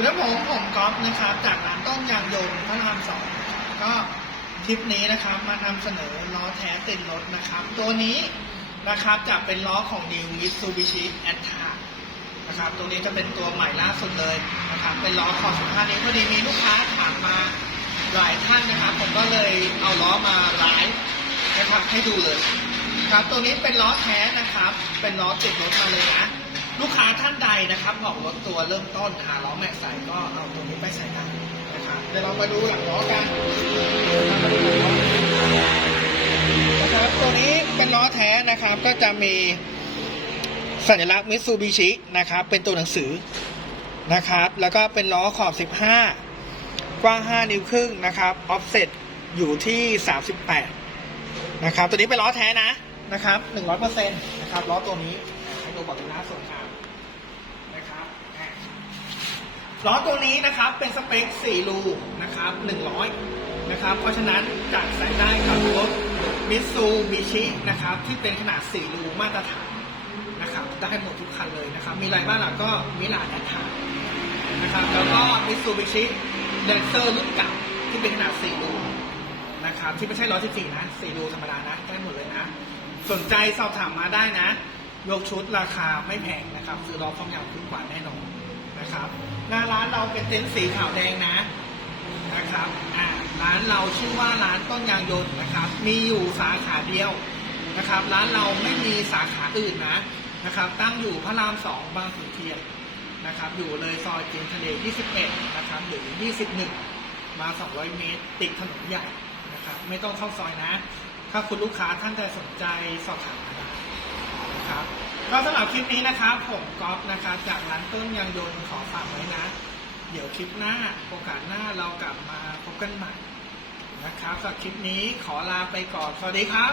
คุณผู้ชมผมก๊อฟนะครับ จากร้านต้นยางยนต์พระรามสองก็คลิปนี้นะครับมานำเสนอล้อแท้ติดรถนะครับ ตัวนี้นะครับจะเป็นล้อของ New Mitsubishi a t t a นะครับตัวนี้จะเป็นตัวใหม่ล่าสุดเลยนะครับเป็นล้อขอบ15นิ้วพอดีมีลูกค้าถามมาหลายท่านนะครับ ผมก็เลยเอาล้อมาไลฟ์นะครับให้ดูเลยครับตัวนี้เป็นล้อแท้นะครับ เป็นล้อติดรถมาเลยนะ นใดนะครับออกรถตัวเริ่มต้นหาล้อแม็กใส่ก็เอาตัวนี้ไปใส่ได้นะครับเดี๋ยวเรามาดูหลังล้อกันนะครับตัวนี้เป็นล้อแท้นะครับก็จะมีสัญลักษณ์มิตซูบิชินะครับเป็นตัวหนังสือนะครับ แล้วก็เป็นล้อขอบ 15 กว้าง 5 นิ้วครึ่งนะครับออฟเซ็ตอยู่ที่ 38 นะครับ ตัวนี้เป็นล้อแท้นะนะครับหนึ่งร้อยเปอร์เซ็นต์นะครับล้อตัวนี้ให้ดูก่อนเป็นหน้าส่วนทางนะครับ ล้อตัวนี้นะครับเป็นสเปค 4 รูนะครับ100 นะครับ เพราะฉะนั้นจะใส่ได้กับรถมิตซูบิชินะครับที่เป็นขนาด 4 รูมาตรฐานนะครับได้หมดทุกคันเลยนะครับ มีอะไรบ้างล่ะก็มิลานแอทานะครับแล้วก็มิตซูบิชิแดนเซอร์รุ่นเก่าที่เป็นขนาด 4 รูนะครับที่ไม่ใช่ร้อยสิบสี่นะสี่รูธรรมดานะได้หมดเลยนะ สนใจสอบถามมาได้นะ ยกชุดราคาไม่แพงนะครับ ซื้อล้อความยาวขึ้นกว่าแน่นอนนะครับ หน้าร้านเราเป็นเต็นท์สีขาวแดงนะนะครับอ่าร้านเราชื่อว่าร้านต้นยางยนต์นะครับ มีอยู่สาขาเดียวนะครับ ร้านเราไม่มีสาขาอื่นนะนะครับ ตั้งอยู่พระรามสองบางขุนเทียนนะครับ อยู่เลยซอยเจียนทะเล 21 นะครับหรือ 21 มา 200 เมตร ติดถนนใหญ่นะครับ ไม่ต้องเข้าซอยนะ ถ้าคุณลูกค้าท่านใดสนใจสอบถามมาได้นะครับ ก็สำหรับคลิปนี้นะครับผมก๊อฟนะครับจากร้านต้นยางยนต์ขอฝากไว้นะ เดี๋ยวคลิปหน้าโอกาสหน้าเรากลับมาพบกันใหม่นะครับสำหรับคลิปนี้ขอลาไปก่อน สวัสดีครับ